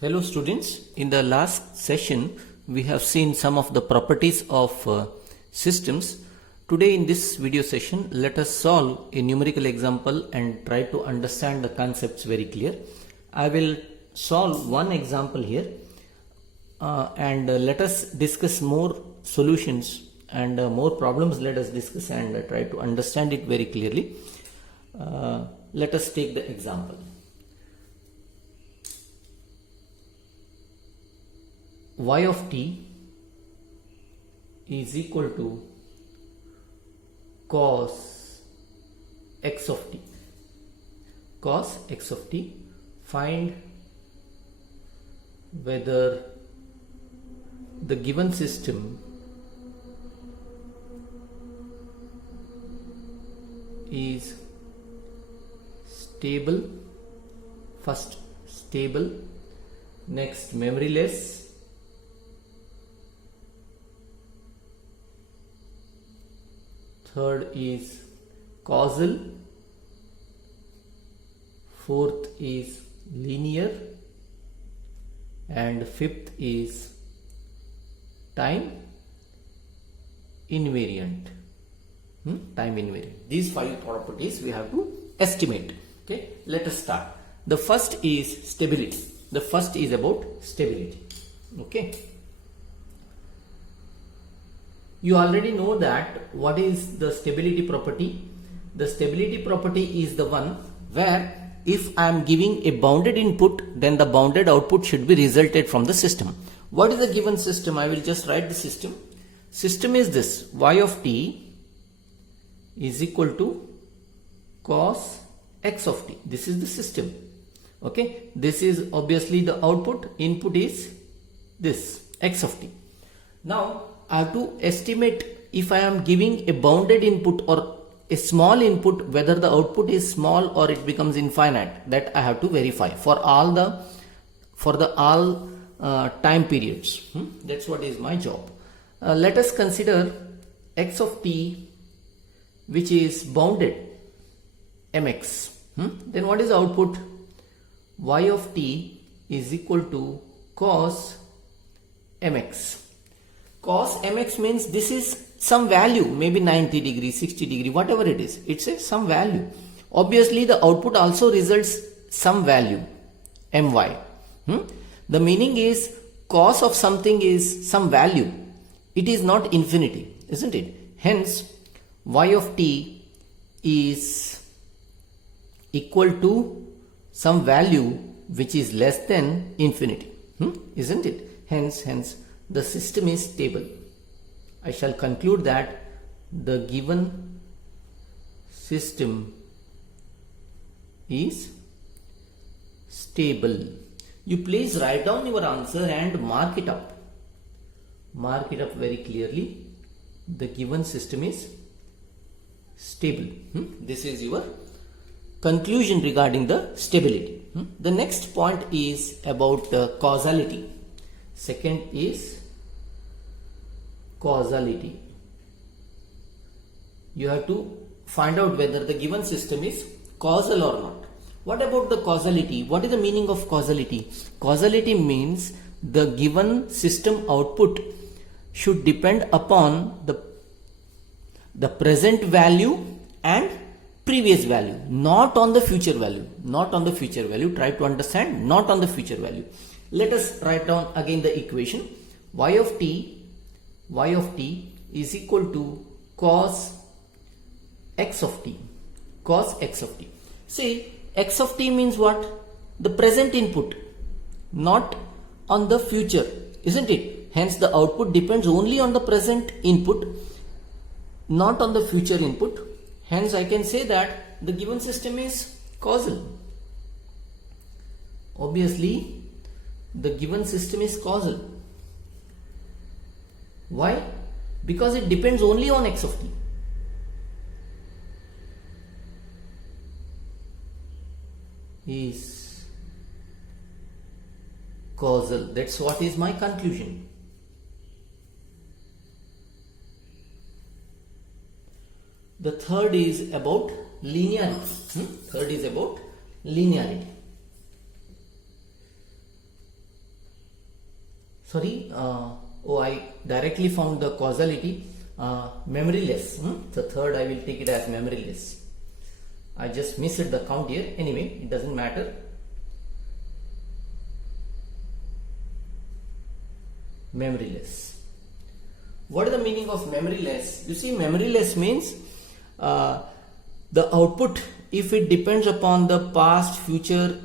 Hello students, in the last session we have seen some of the properties of systems. Today in this video session let us solve a numerical example and try to understand the concepts very clear. I will solve one example here and let us discuss more solutions and more problems. Let us discuss and try to understand it very clearly. Let us take the example. Y of t is equal to cos x of t. Cos x of t. Find whether the given system is stable. First, stable. Next, memoryless. Third is causal. Fourth is linear. And fifth is time invariant. Time invariant. These 5 properties we have to estimate. Okay, let us start. The first is stability. The first is about stability. Okay. You already know that what is the stability property. The stability property is the one where if I am giving a bounded input, then the bounded output should be resulted from the system. What is the given system? I will just write the system. System is this: y of t is equal to cos x of t. This is the system. Okay. This is obviously the output. Input is this x of t. Now I have to estimate if I am giving a bounded input or a small input, whether the output is small or it becomes infinite. That I have to verify for all time periods. That's what is my job. Let us consider x of t, which is bounded, mx. Then what is the output? Y of t is equal to cos mx. Cos mx means this is some value, maybe 90 degree, 60 degree, whatever it is. It's some value. Obviously, the output also results some value, my. The meaning is cos of something is some value. It is not infinity, isn't it? Hence, y of t is equal to some value which is less than infinity, isn't it? Hence, the system is stable. I shall conclude that the given system is stable. You please write down your answer and mark it up. Mark it up very clearly. The given system is stable. This is your conclusion regarding the stability. The next point is about causality. Second is causality. You have to find out whether the given system is causal or not. What about the causality? What is the meaning of causality? Causality means the given system output should depend upon the present value and previous value, not on the future value. Not on the future value. Try to understand, not on the future value. Let us write down again the equation. Y of t is equal to cos x of t. Cos x of t. See, x of t means what? The present input, not on the future, isn't it? Hence the output depends only on the present input, not on the future input. Hence I can say that the given system is causal. Obviously, the given system is causal. Why? Because it depends only on x of t. Is causal. That's what is my conclusion. The third is about linearity. Third is about linearity. sorry, oh, I directly found the causality, memoryless. The third I will take it as memoryless. I just missed the count here. Anyway, it doesn't matter. Memoryless. What is the meaning of memoryless? You see, memoryless means the output, if it depends upon the past, future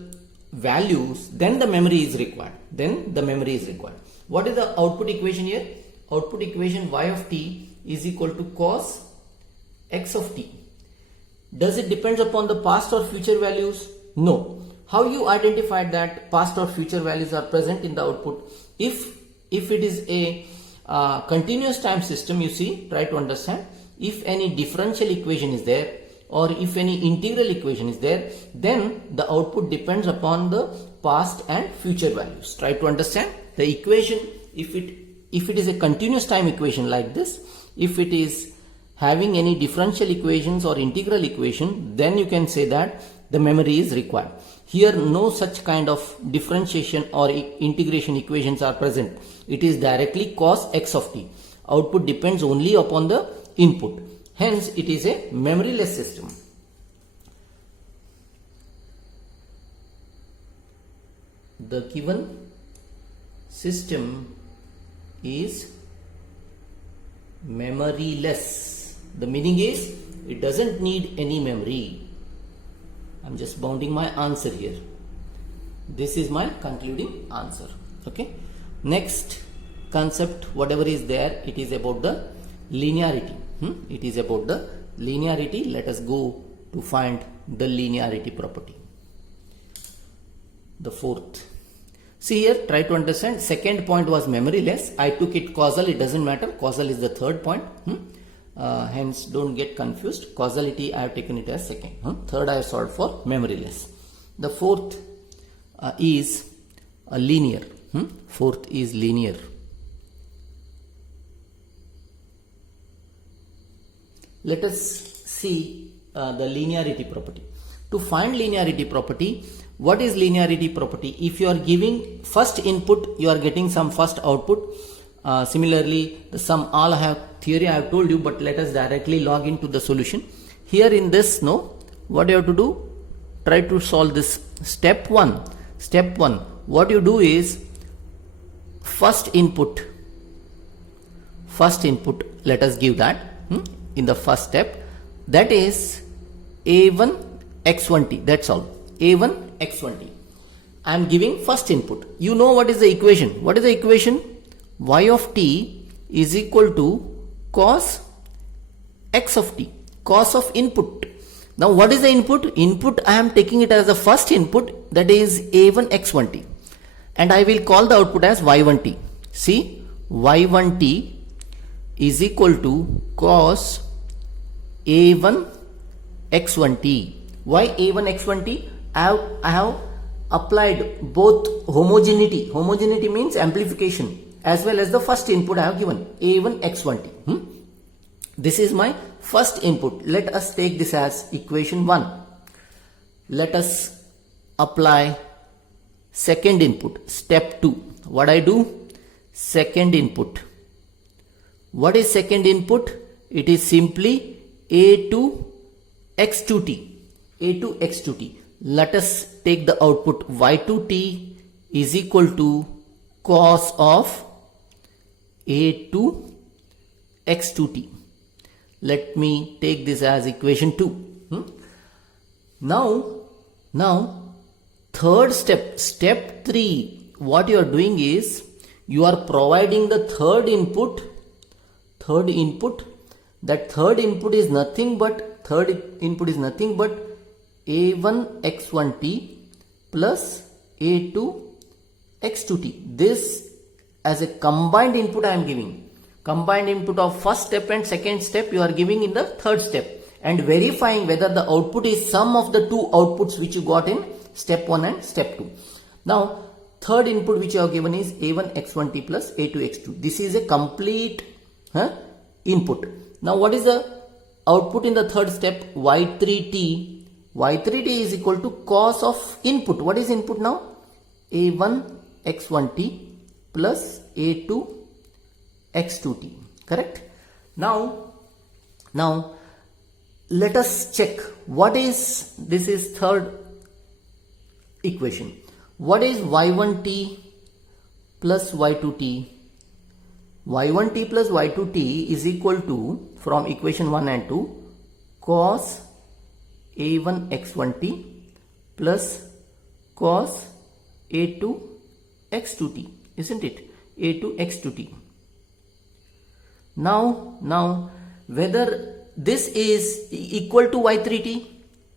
values, then the memory is required. What is the output equation here? Output equation y of t is equal to cos x of t. Does it depends upon the past or future values? No. How you identified that past or future values are present in the output? If it is a continuous time system, you see, try to understand, if any differential equation is there or if any integral equation is there, then the output depends upon the past and future values. Try to understand the equation. If it is a continuous time equation like this, if it is having any differential equations or integral equation, then you can say that the memory is required. Here no such kind of differentiation or integration equations are present. It is directly cos x of t. Output depends only upon the input. Hence it is a memoryless system. The given system is memoryless. The meaning is it doesn't need any memory. I'm just bounding my answer here. This is my concluding answer. Okay. Next concept, whatever is there, it is about the linearity. It is about the linearity. Let us go to find the linearity property. The fourth. See here, try to understand. Second point was memoryless. I took it causal. It doesn't matter. Causal is the third point. Hence, don't get confused. Causality, I have taken it as second. Third, I have solved for memoryless. The fourth is a linear. Fourth is linear. Let us see the linearity property. To find linearity property, what is linearity property? If you are giving first input, you are getting some first output. Similarly, the sum all theory I have told you, but let us directly log into the solution. Here in this, what you have to do? Try to solve this. Step 1. What you do is first input. Let us give that in the first step. That is a1 x1t. That's all. a1 x1t. I am giving first input. You know what is the equation? What is the equation? Y of t is equal to cos x of t. Cos of input. Now what is the input? Input, I am taking it as the first input, that is a1 x1t. And I will call the output as y1t. See, y1t is equal to cos a1 x1t. Why a1 x1t? I have applied both homogeneity. Homogeneity means amplification, as well as the first input I have given, a1 x1t. This is my first input. Let us take this as equation 1. Let us apply second input, step 2. What I do? Second input. What is second input? It is simply a2 x2t. a2 x2t. Let us take the output y2t is equal to cos of a2 x2t. Let me take this as equation 2. Now third step 3, what you are doing is you are providing the third input. That third input is nothing but a1 x1t plus a2 x2t. This as a combined input I am giving. Combined input of first step and second step you are giving in the third step, and verifying whether the output is sum of the two outputs which you got in step 1 and step 2. Now third input which you have given is a1 x1t plus a2 x2. This is a complete input. Now what is the output in the third step? y3t. y3t is equal to cos of input. What is input now? a1 x1t plus a2 x2t. Correct? Now let us check what is, this is third equation. What is y1t plus y2t? y1t plus y2t is equal to, from equation 1 and 2, cos a1 x1t plus cos a2 x2t, isn't it? a2 x2t. Now whether this is equal to y3t,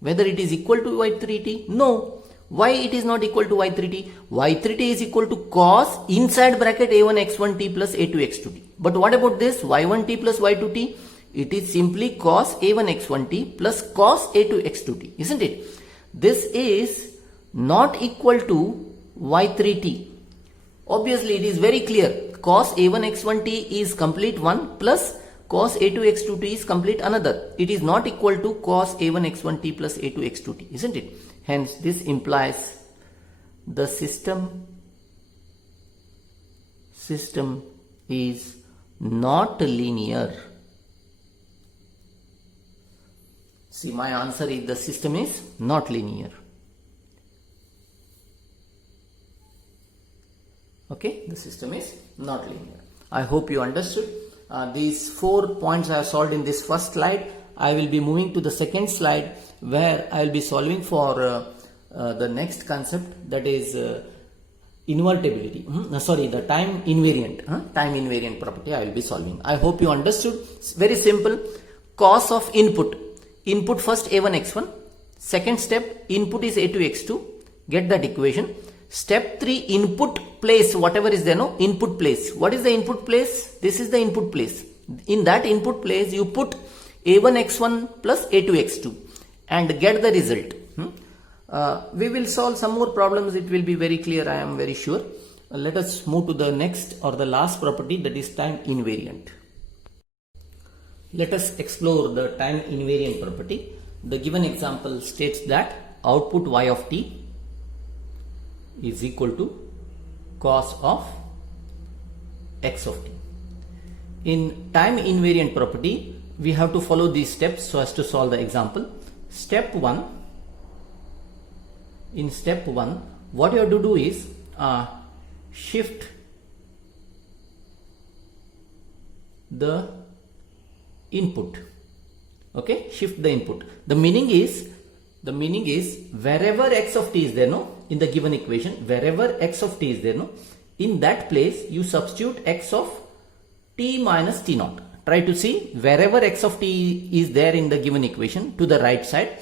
whether it is equal to y3t? No. Why it is not equal to y3t? y3t is equal to cos inside bracket a1 x1t plus a2 x2t. But what about this y1t plus y2t? It is simply cos a1 x1t plus cos a2 x2t, isn't it? This is not equal to y3t. Obviously it is very clear. Cos a1 x1t is complete one plus cos a2 x2t is complete another. It is not equal to cos a1 x1t plus a2 x2t, isn't it? Hence this implies the system is not linear. See, my answer is the system is not linear. Okay, the system is not linear. I hope you understood. These 4 points I have solved in this first slide. I will be moving to the second slide where I will be solving for the next concept, that is invertibility. The time invariant property I will be solving. I hope you understood. It's very simple. Cos of input first a1 x1, second step input is a2 x2, get that equation. Step 3, input place, whatever is there, no, input place. What is the input place? This is the input place. In that input place you put a1 x1 plus a2 x2 and get the result. We will solve some more problems. It will be very clear, I am very sure. Let us move to the next or the last property, that is time invariant. Let us explore the time invariant property. The given example states that output y of t is equal to cos of x of t. In time invariant property, we have to follow these steps so as to solve the example. Step 1. In step 1, what you have to do is shift the input. Okay, shift the input. The meaning is wherever x of t is there, no, in the given equation, wherever x of t is there, no, in that place you substitute x of t minus t naught. Try to see wherever x of t is there in the given equation, to the right side,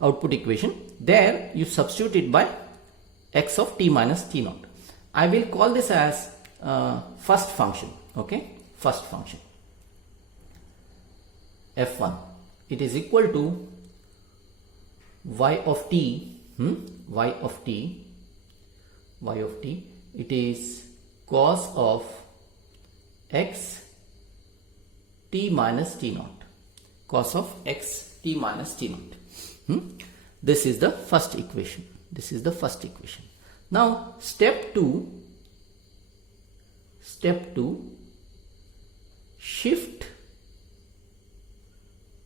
output equation, there you substitute it by x of t minus t naught. I will call this as first function. Okay, first function f1. It is equal to y of t, it is cos of x t minus t naught, cos of x t minus t naught. This is the first equation. Now step 2, shift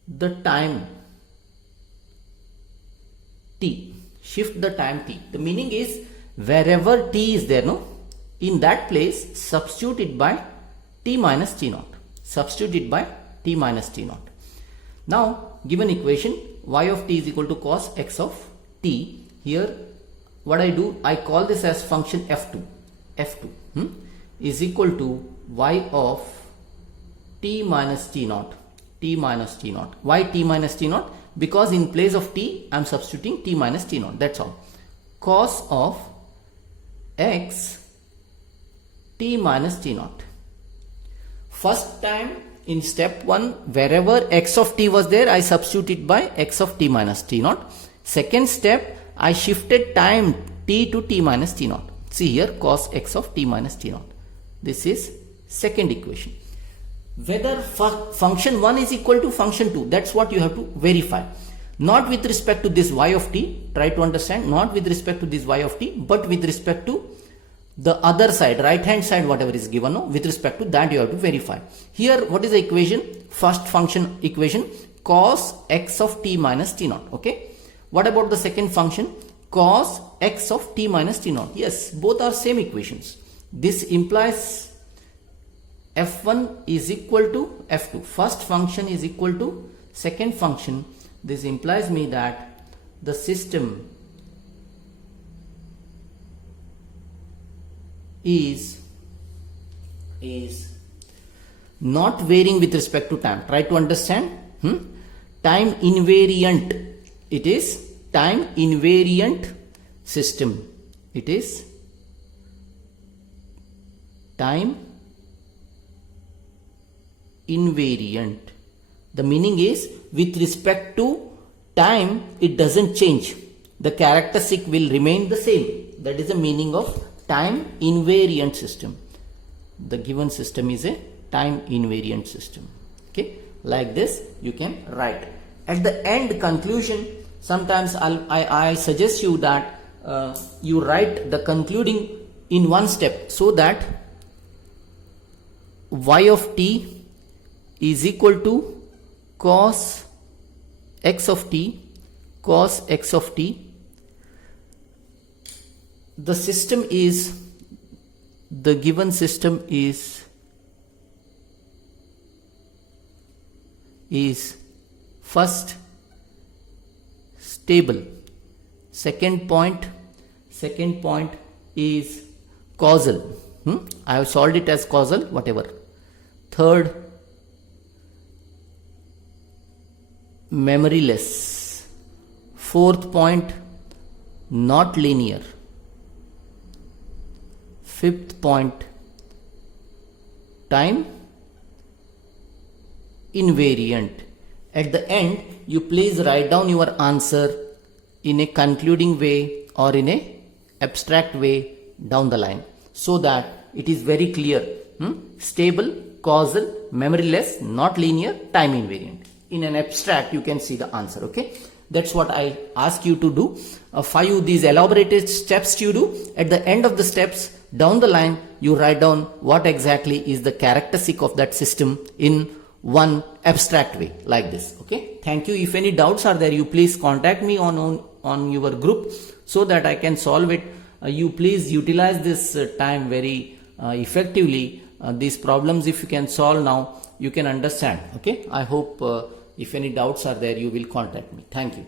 the time t. The meaning is wherever t is there, no, in that place substitute it by t minus t naught. Now given equation y of t is equal to cos x of t. Here what I do, I call this as function f2 is equal to y of t minus t naught. Why t minus t naught? Because in place of t I am substituting t minus t naught, that's all. Cos of x t minus t naught. First time in step 1, wherever x of t was there, I substituted by x of t minus t naught. Second step, I shifted time t to t minus t naught. See here, cos x of t minus t naught. This is second equation. Whether function 1 is equal to function 2, that's what you have to verify. Not with respect to this y of t, try to understand, not with respect to this y of t, but with respect to the other side, right hand side, whatever is given, no, with respect to that you have to verify. Here, what is the equation? First function equation, cos x of t minus t naught. Okay. What about the second function? Cos x of t minus t naught. Yes, both are same equations. This implies f1 is equal to f2. First function is equal to second function. This implies me that the system is not varying with respect to time. Try to understand. Time invariant. It is time invariant system. It is time invariant. The meaning is with respect to time it doesn't change. The characteristic will remain the same. That is the meaning of time invariant system. The given system is a time invariant system. Okay, like this you can write. At the end conclusion, sometimes I suggest you that you write the concluding in one step, so that y of t is equal to cos x of t, cos x of t. The system is, the given system is first stable, second point is causal. I have solved it as causal, whatever. Third, memoryless. Fourth point, not linear. Fifth point, time invariant. At the end, you please write down your answer in a concluding way or in a abstract way down the line, so that it is very clear. Stable, causal, memoryless, not linear, time invariant. In an abstract, you can see the answer. Okay, that's what I ask you to do. 5 these elaborated steps you do. At the end of the steps, down the line, you write down what exactly is the characteristic of that system in one abstract way, like this. Okay, thank you. If any doubts are there, you please contact me on your group, so that I can solve it. You please utilize this time very effectively. These problems, if you can solve now, you can understand. Okay, I hope if any doubts are there, you will contact me. Thank you.